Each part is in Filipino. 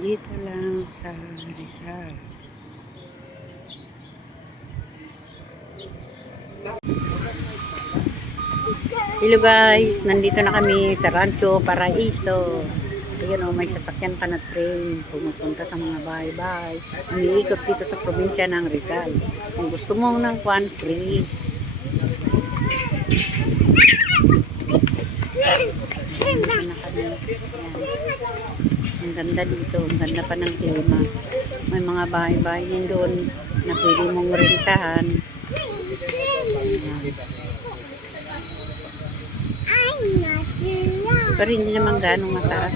Dito lang sa Rizal. Hello guys, nandito na kami sa Rancho Paraiso. Ayan o, may sasakyan pa na train pumupunta sa mga bahay-bahay. Umiikot dito sa probinsya ng Rizal. Kung gusto mo ng kwan, free. Nandito na kami. Ang ganda dito, ang ganda pa ng klima. May mga bahay-bahay din doon na pwede mong rentahan. Pero hindi naman ganong mataas.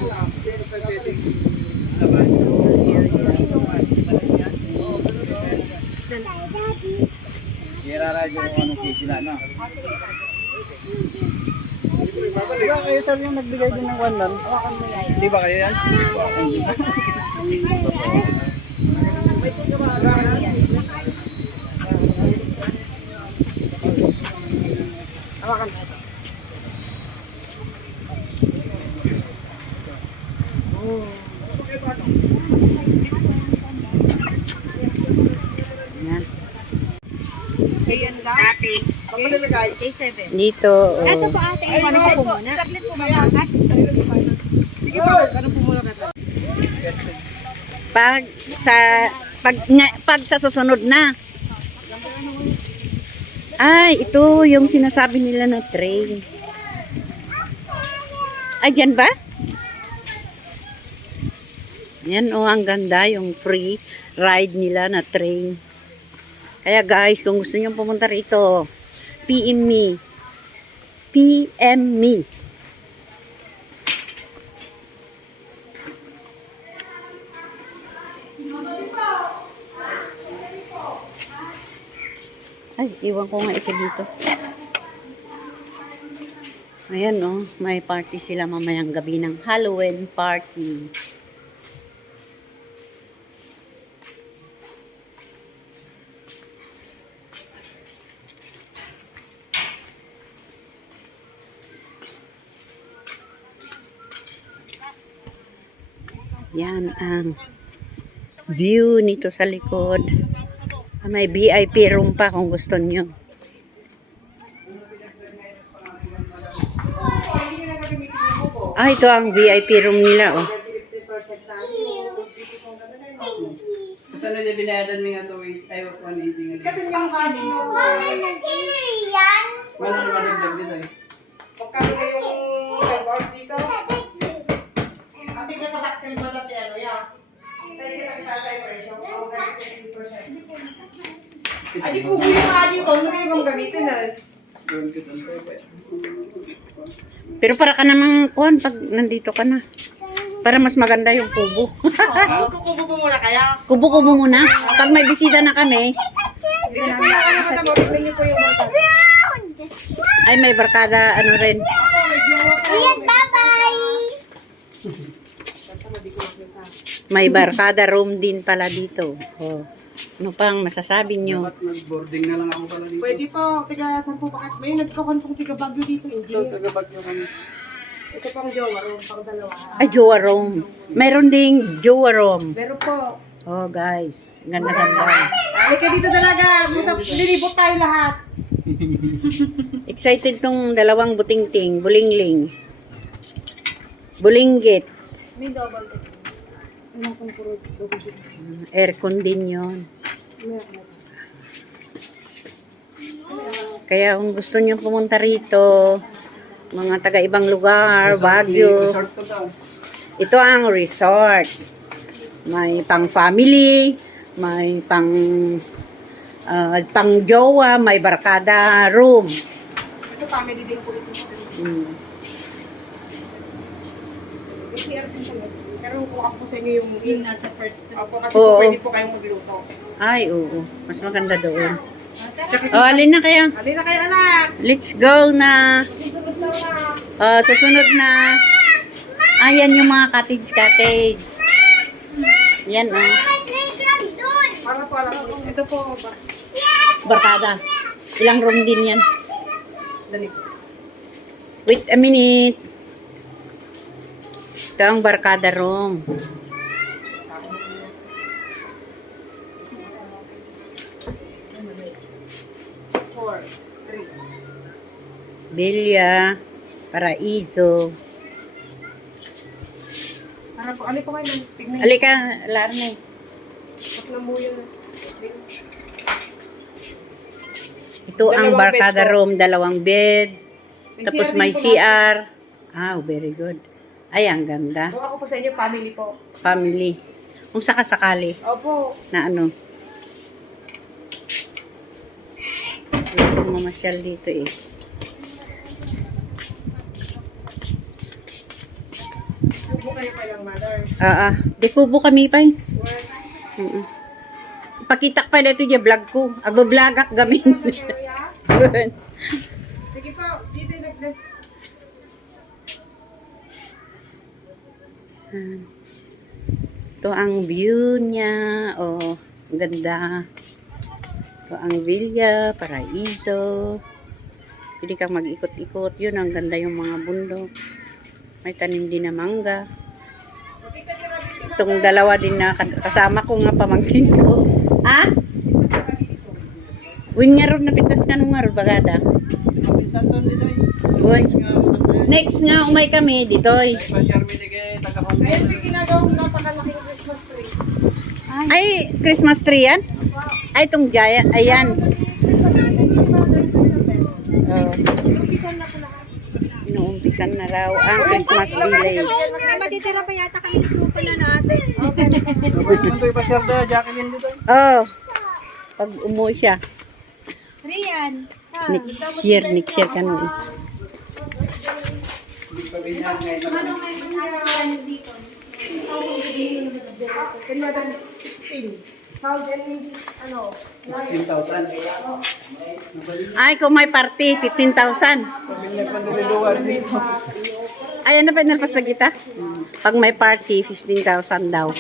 Iraradyo ko anong kisila na. Di ba kayo sir yung nagbigay din ng one doon? Di ba kayo yan? Hawakan. Yan. Ayan lang? Ate. Pamalalagay. K7. Dito. Oh. Ito po ate, ano po muna? Saglit po ba? Sige po, ano po muna ka? Pag sa susunod na. Ay, ito yung sinasabi nila na train. Ay, dyan ba? Yan oh, ang ganda yung free ride nila na train. Kaya guys, kung gusto niyo pumunta rito, PM me. PM me. Ay, iwan ko nga ito dito. Ayan oh, may party sila mamayang gabi ng Halloween party. Yan ang view nito sa likod. May VIP room pa kung gusto nyo. Ah, ito ang VIP room nila. Oh. Kasi ano yung binayadan mo nga ito, ayaw ko na hindi nga. Kasi yung sabi mo, yan? Walang madagdag dito eh. Pagkano na yung 5 hours dito? Ate ka takas ka naman natin ano yan. Tayo ka nakita presyo. Ang ganit 50%. Adi kubo yung nga dito. Ano na yung gamitin na? Pero para ka namang kuhan pag nandito ka na. Para mas maganda yung kubo. Kubo po muna kaya. Kubo-kubo muna. Pag may bisita na kami, Ito po yung ano ka mo. Tignan niyo po yung mga. ay may barkada ano rin. Ayan, bye-bye! May barkada room din pala dito. Oh. Ano pang masasabi nyo? Dapat nag-boarding na lang ako pala dito. Pwede po. Tiga 10 pakas. May nagkakan pong tiga Baguio dito. Ito, taga-Baguio kami. Ito pang jowa room. Pang dalawa. Ay, Jowa room. Meron ding Jowa room. Meron po. Oh, guys. Ganda-ganda. Halika dito talaga. Lilibot tayo lahat. Excited tong dalawang butingting. Bulingling. Bulinggit. May double ticket. Aircon din yun. Kaya kung gusto niyo pumunta rito, mga taga-ibang lugar, Baguio, Resort ko to. ito ang resort. May pang family, may pang jowa, may barkada room. Ito family din po ito. Mm. Pero kung ako po sa inyo yung nasa first Opo, kasi Oo. po pwede po kayong magluto. Ay, oo. Mas maganda doon. Oh, alin na kayo? Halina kayo, anak. Let's go na. Susunod na, anak. Susunod na. Ayan yung mga cottage. Yan, Para po, alam ko. Ito po, barkada. Ilang room din yan. dali. Wait a minute. Ito ang barkada room. Four, three. Villa, Paraiso. Para po, alin po kayo, tignan. Halika, Larne. At na mo yun. Ito ang Dalawang barkada bed po. room, 2 bed. Tapos CR may din po CR. Ah, very good. Ay, ang ganda. Kung ako po sa inyo, family po. Family. Kung sakasakali Opo. na ano. Gusto mamasyal dito eh. Huwag kayo kayang mother. Di kubo kami pa eh. Well, Ipakita pa na ito yung vlog ko. Agbablagak gamin. kuya. Sige po, dito yung nag- Ito ang view niya. Oh, ang ganda. Ito ang Villa, Paraiso. Pwede kang mag-ikot-ikot. Yun, ang ganda yung mga bundok. May tanim din na mangga. Itong dalawa din na kasama ko nga pamangkin ko. Ha? Win nga ron, napitas ka nung nga ron, bagada. Minsan doon dito eh. Uy. Next nga, umay kami, ditoy. Special meeting kay taga-home. Ayun yung ginagawang napakalaking Christmas tree. Ay, Christmas tree yan? Ay, itong giant, ayan. Oh, Sumpisan na po lahat. inuumpisan na raw ang Christmas village. May matitira pa yata kami sa grupo na natin. Ito yung pasyal na Jacqueline dito eh. Oh, pag umuwi siya, Rian. next year ka nun. Can madam 16. Sound and ano? 15,000. Ay, kung may party, 15,000. Pamilya pa niluluwar dito. Ay, ano pa nalpas sa kita? Pag may party, 15,000 daw.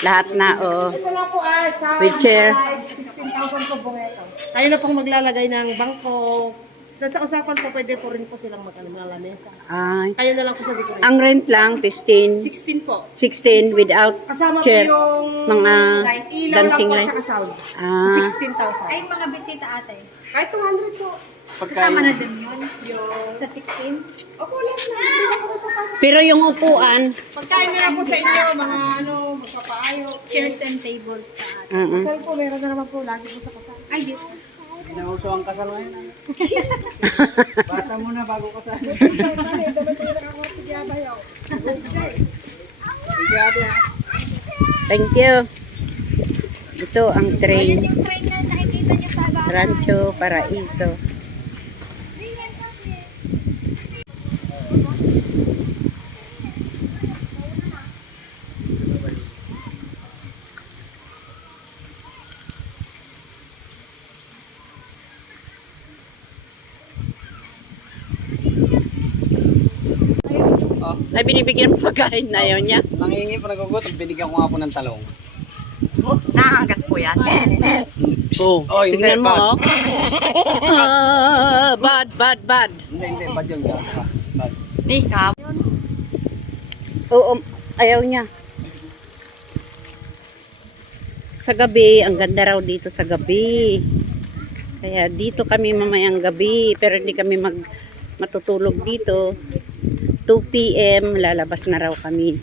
Lahat na, oh. Ito lang po sa With chair. 16,000 po boneto. Kayo na pong maglalagay ng bangko. Sa usapan po, pwede po rin po silang maglalamesa. Ay, Kayo na lang po sa decoration. ang rent lang, 15, 16 po. 16 without Kasama chair. po yung Mga ilaw dancing lang light. po tsaka sound. Ah. 16,000. Ay, mga bisita ate. Kahit 200 po. Kasama na din yun. Sa 16. Opo, lang na. Hindi na po napapasok. Pero yung upuan, Pagkain na lang po sa inyo, mga ano, magpapaayo. Chairs and tables sa ate. Kasal po, meron na naman po. Lagi po sa kasal. Ay, dito. Pinauso ang kasal ngayon. Bata muna bago kasal. Sige ate ha. thank you. Ito ang train, Yung train na nakikita niyo sa baba. Rancho Paraiso. Ay, binibigyan mo pagkain na yun niya. Nangingi pa nagugutom, binigyan ko nga po ng talong. Nakakagat po yan. Oh, Tingnan mo, oh. Bad. Hindi, bad yun. Bad. Oo, ayaw niya. Sa gabi, ang ganda raw dito sa gabi. Kaya dito kami mamayang gabi, pero hindi kami matutulog dito. 2 p.m. lalabas na raw kami.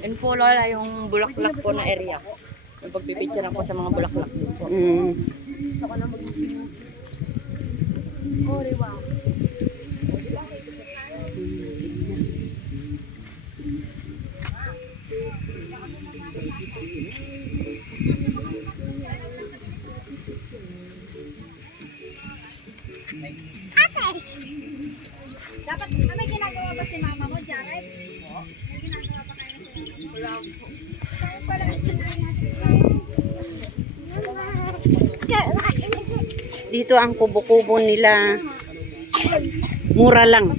Yun po lola yung bulaklak po na area ko. Yung pagpipicture ko sa mga bulaklak din po. Gusto ko na mag-isip. Oh, diba? Dapat, may ginagawa ba si mama mo, Jared? May ginagawa ba kayo si mama mo? Wala po. Kaya pala, Dito ang kubo-kubo nila. Mura lang.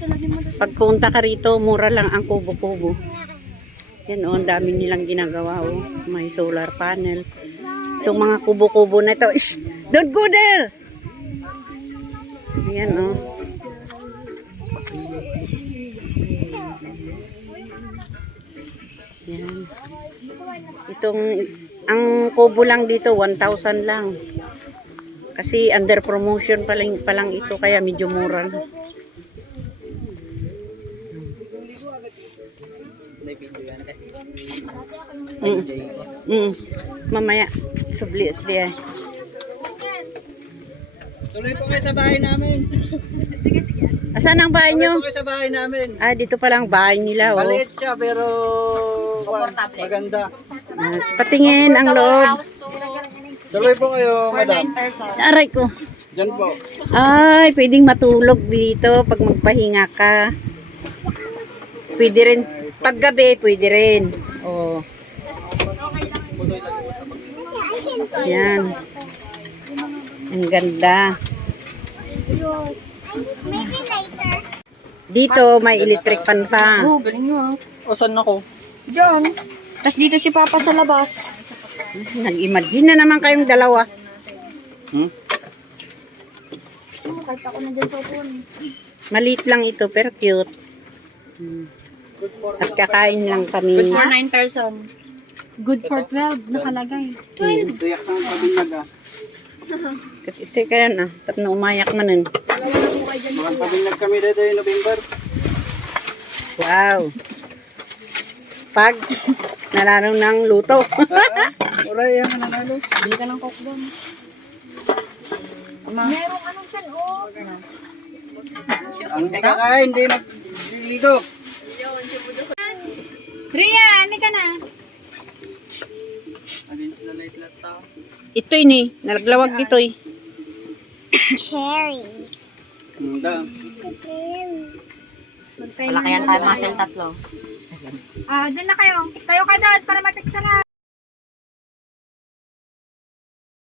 Pagpunta ka rito, mura lang ang kubo-kubo. Yan oh, ang dami nilang ginagawa oh. May solar panel. Itong mga kubo-kubo na ito. Shh! Don't go there! Ayan oh. Yan. Itong, ang kubo lang dito, 1,000 lang. Kasi under promotion pa lang ito, kaya medyo mura. May video yan eh. Mamaya, subli at diya. Tuloy po kayo sa bahay namin. Asan ang bahay Tuloy nyo? po kayo sa bahay namin. Ah, dito pa lang bahay nila. Oh. Maliit siya pero maganda. Ah, patingin ang loob. Tuloy po kayo, madam. Aray ko. Diyan po. Ay, pwedeng matulog dito pag magpahinga ka. Pwede rin. Paggabi, pwede rin. Oh. Yan. Ang ganda. Dito, may electric fan pa. Oh, galing nyo ah. O, saan ako? Diyan. Tapos dito si Papa sa labas. Nag-imagine na naman kayong dalawa. Kahit ako na dyan sa upuan. Maliit lang ito, pero cute. At kakain lang kami. For 9 person. Good for 12, nakalagay. Tuyak ng pabinyag ah. Kasi ito kaya na. At na umayak man nun. Mga pabinyag kami dito yung November. Wow. Pag nalaro ng luto. Wala yan, nanalo. Bili ka ng coke doon. Merong anong dyan, oh. Ang kakain, hindi nagliligo. Ria, ano ka na? Alin sila light lahat tao. Ito ini. Nalaglawag dito eh. Cherry. Handa. Wala kaya tayo masel tatlo. Ah, dun na kayo. Tayo ka doon para mapicture